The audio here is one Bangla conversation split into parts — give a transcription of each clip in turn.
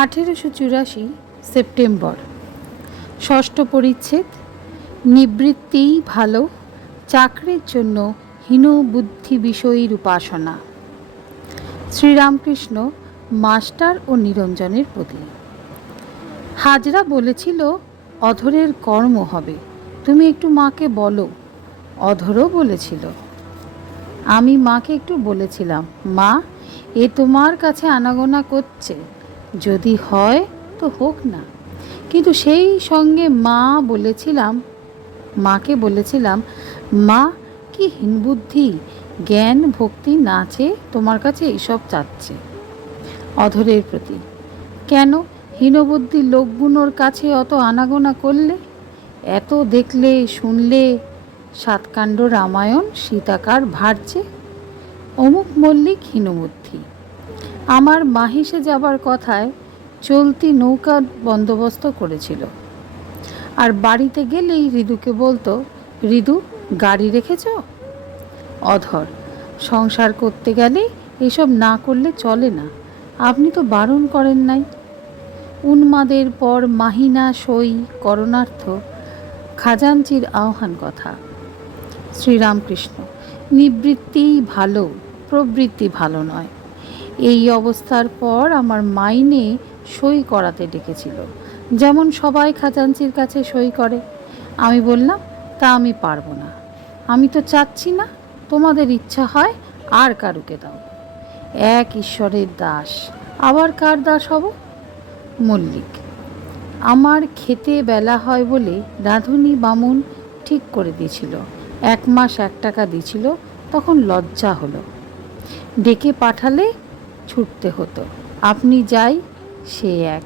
আঠেরোশো চুরাশি সেপ্টেম্বর। ষষ্ঠ পরিচ্ছেদ, নিবৃত্তিই ভালো, চাকরির জন্য হীন বুদ্ধি বিষয়ীর উপাসনা। শ্রীরামকৃষ্ণ মাস্টার ও নিরঞ্জনের প্রতি হাজরা বলেছিল, অধরের কর্ম হবে, তুমি একটু মাকে বলো। অধরও বলেছিল, আমি মাকে একটু বলেছিলাম, মা, এ তোমার কাছে আনাগোনা করছে। যদি হয় তো হোক না। কিন্তু সেই সঙ্গে মা বলেছিলাম, মাকে বলেছিলাম, মা, কি হীনবুদ্ধি, জ্ঞান, ভক্তি নাচে তোমার কাছে এইসব চাচ্ছে? অধরের প্রতি, কেন? হীনবুদ্ধি লোকগুলোর কাছে অত আনাগোনা করলে? এত দেখলে, শুনলে, সাতকাণ্ড রামায়ণ, সীতাকার ভারছে? অমুক মল্লিক হীনবুদ্ধি। আমার মাহিসে যাবার কথায় চলতি নৌকা বন্দোবস্ত করেছিল। আর বাড়িতে গেলেই রিদুকে বলতো, রিদু, গাড়ি রেখেছ? অধর, সংসার করতে গেলে এসব না করলে চলে না। আপনি তো বারণ করেন নাই। উন্মাদের পর মাহিনা সই করণার্থ খাজাঞ্চির আহ্বান কথা। শ্রীরামকৃষ্ণ, নিবৃত্তিই ভালো, প্রবৃত্তি ভালো নয়। এই অবস্থার পর আমার মাইনে সই করাতে ডেকেছিল। যেমন সবাই খাজাঞ্চির কাছে সই করে। আমি বললাম, তা আমি পারব না। আমি তো চাচ্ছি না, তোমাদের ইচ্ছা হয় আর কারুকে দাও। এক ঈশ্বরের দাস, আবার কার দাস হব? মল্লিক, আমার খেতে বেলা হয় বলে রাঁধুনি বামুন ঠিক করে দিয়েছিল। এক মাস এক টাকা দিছিল তখন লজ্জা হলো। ডেকে পাঠালে ছুটতে হতো। আপনি যাই, সে এক।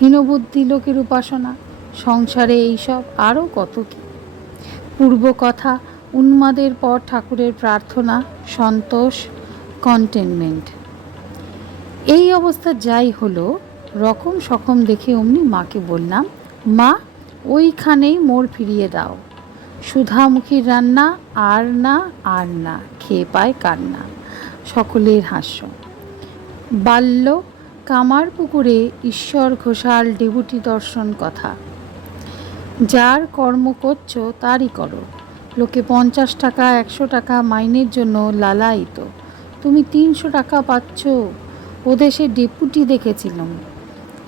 হীনবুদ্ধি লোকের উপাসনা, সংসারে এইসব আরও কত কি? পূর্ব কথা, উন্মাদের পর ঠাকুরের প্রার্থনা, সন্তোষ কন্টেনমেন্ট এই অবস্থা যাই হলো, রকম সকম দেখে অমনি মাকে বললাম, মা, ওইখানেই মোড় ফিরিয়ে দাও। সুধামুখীর রান্না, আর না আর না, খেয়ে পায় কান্না। সকলের হাস্য। বাল্য কামার পুকুরে ঈশ্বর ঘোষাল ডেবুটি দর্শন কথা। যার কর্ম করছ তারই করো। লোকে পঞ্চাশ টাকা, একশো টাকা মাইনের জন্য লালায়িত। তুমি তিনশো টাকা পাচ্ছ। ও দেশে ডেপুটি দেখেছিলাম।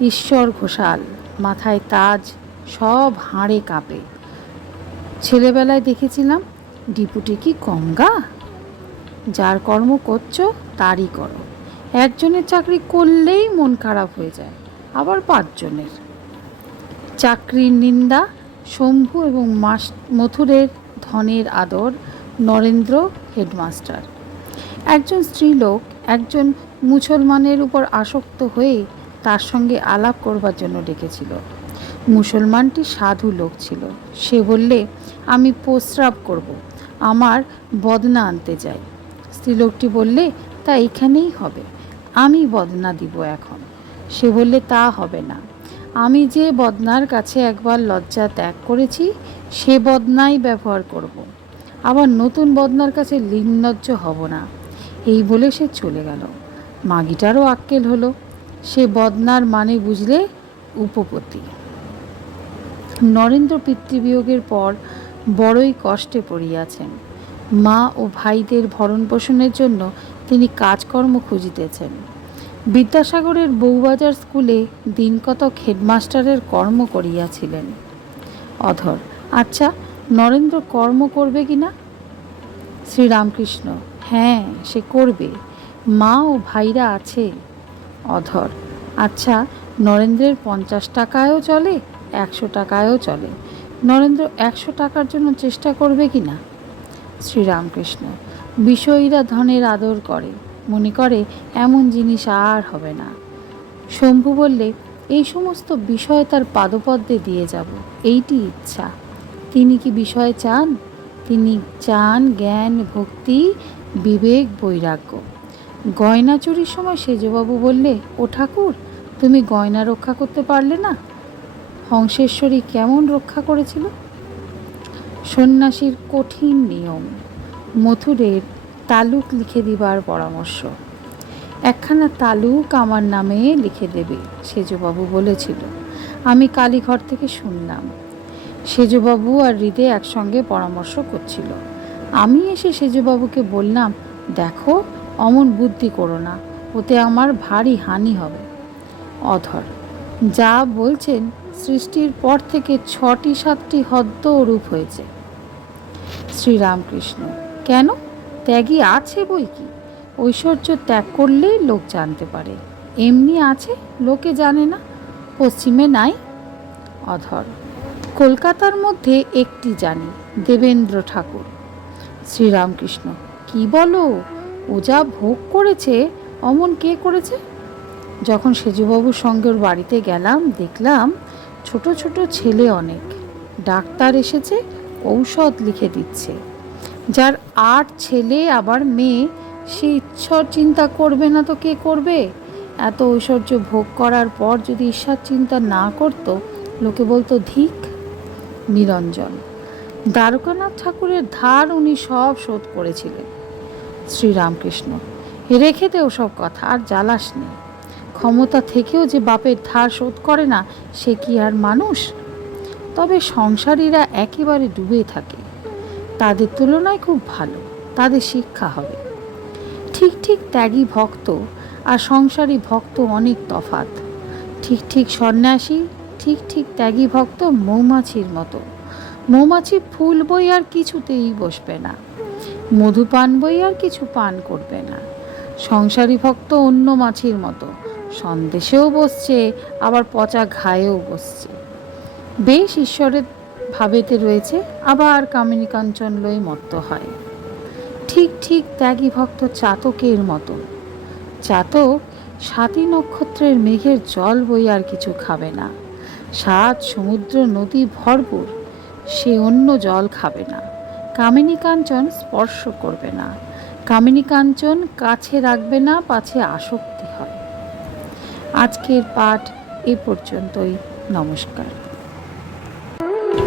ঈশ্বর ঘোষাল, মাথায় তাজ, সব হাড়ে কাঁপে। ছেলেবেলায় দেখেছিলাম, ডিপুটি কি কমগা যার কর্ম করছ তারই করো। একজনের চাকরি করলেই মন খারাপ হয়ে যায়, আবার পাঁচজনের। চাকরির নিন্দা শম্ভু এবং মাস মথুরের ধনের আদর নরেন্দ্র হেডমাস্টার। একজন স্ত্রীলোক, একজন মুসলমানের উপর আসক্ত হয়ে তার সঙ্গে আলাপ করবার জন্য ডেকেছিল। মুসলমানটি সাধু লোক ছিল। সে বললে, আমি প্রস্রাব করব, আমার বদনা আনতে যাই স্ত্রীলোকটি বললে, তা এখানেই হবে। আমি বদনা দিব এখন। সে বললে, তা হবে না। আমি যে বদনার কাছে একবার লজ্জা ত্যাগ করেছি, সে বদনাই ব্যবহার করব। আবার নতুন বদনার কাছে লিঙ্গজ্জ হব না। এই বলে সে চলে গেল। মাগিটারও আক্কেল হলো। সে বদনার মানে বুঝলে উপপতি। নরেন্দ্র পিতৃবিয়োগের পর বড়ই কষ্টে পড়িয়াছেন। মা ও ভাইদের ভরণ পোষণের জন্য তিনি কাজকর্ম খুঁজিতেছেন। বিদ্যাসাগরের বউবাজার স্কুলে দিনকতক হেডমাস্টারের কর্ম করিয়াছিলেন। অধর আচ্ছা নরেন্দ্র কর্ম করবে কি না? শ্রীরামকৃষ্ণ হ্যাঁ সে করবে। মা ও ভাইরা আছে। অধর আচ্ছা নরেন্দ্রের পঞ্চাশ টাকায়ও চলে, একশো টাকায়ও চলে। নরেন্দ্র একশো টাকার জন্য চেষ্টা করবে কি না? শ্রীরামকৃষ্ণ বিষয়ীরা ধনের আদর করে। মনে করে, এমন জিনিস আর হবে না। শম্ভু বললে, এই সমস্ত বিষয় তার পাদপদ্মে দিয়ে যাব। এইটি ইচ্ছা। তিনি কি বিষয় চান? তিনি চান জ্ঞান, ভক্তি, বিবেক, বৈরাগ্য। গয়না চুরির সময় সেজবাবু বললে, ও ঠাকুর, তুমি গয়না রক্ষা করতে পারলে না? হংসেশ্বরী কেমন রক্ষা করেছিল? সন্ন্যাসীর কঠিন নিয়ম। মথুরের তালুক লিখে দিবার পরামর্শ। একখানা তালুক আমার নামে লিখে দেবে, সেজবাবু বলেছিল। আমি কালীঘর থেকে শুনলাম। সেজবাবু আর হৃদে একসঙ্গে পরামর্শ করছিল। আমি এসে সেজবাবুকে বললাম, দেখো, অমন বুদ্ধি করো না, ওতে আমার ভারী হানি হবে। অধর, যা বলছেন, সৃষ্টির পর থেকে ছটি সাতটি হদ্দ রূপ হয়েছে। শ্রীরামকৃষ্ণ কেন? ত্যাগী আছে বই কি? ঐশ্বর্য ত্যাগ করলেই লোক জানতে পারে। এমনি আছে, লোকে জানে না। পশ্চিমে নাই? অধর। কলকাতার মধ্যে একটি জানি, দেবেন্দ্র ঠাকুর। শ্রীরামকৃষ্ণ। কি বলো? ও যা ভোগ করেছে, অমন কে করেছে? যখন সেজুবাবুর সঙ্গে ওর বাড়িতে গেলাম, দেখলাম ছোট ছোট ছেলে অনেক। ডাক্তার এসেছে, ঔষধ লিখে দিচ্ছে। যার আট ছেলে, আবার মেয়ে, সে ঈশ্বর চিন্তা করবে না তো কে করবে? এত ঐশ্বর্য ভোগ করার পর যদি ঈশ্বর চিন্তা না করতো, লোকে বলতো, ধিক নিরঞ্জন। দ্বারকানাথ ঠাকুরের ধার উনি সব শোধ করেছিলেন। শ্রীরামকৃষ্ণ, রেখে দে ওসব কথা, আর জ্বালাস নেই ক্ষমতা থেকেও যে বাপের ধার শোধ করে না, সে কি আর মানুষ? তবে সংসারীরা একেবারে ডুবে থাকে। তাদের তুলনায় খুব ভালো। তাদের শিক্ষা হবে। ঠিক ঠিক ত্যাগী ভক্ত আর সংসারী ভক্ত অনেক তফাত ঠিক ঠিক সন্ন্যাসী, ঠিক ঠিক ত্যাগী ভক্ত মৌমাছির মতো। মৌমাছি ফুল বই আর কিছুতেই বসবে না। মধু পান বই আর কিছু পান করবে না। সংসারী ভক্ত অন্য মাছির মতো। সন্দেশেও বসছে, আবার পচা ঘায়েও বসছে। বেশ ঈশ্বরের ভাবেতে রয়েছে, আবার কামিনী কাঞ্চন লই মত্ত হয়। ঠিক ঠিক ত্যাগী ভক্ত চাতকের মতো চাতক সাতই নক্ষত্রের মেঘের জল বই আর কিছু খাবে না। সাত সমুদ্র নদী ভরপুর, সে অন্য জল খাবে না। কামিনী কাঞ্চন স্পর্শ করবে না। কামিনী কাঞ্চন কাছে রাখবে না, পাছে আসক্তি হয়। আজকের পাঠ এ পর্যন্তই। নমস্কার।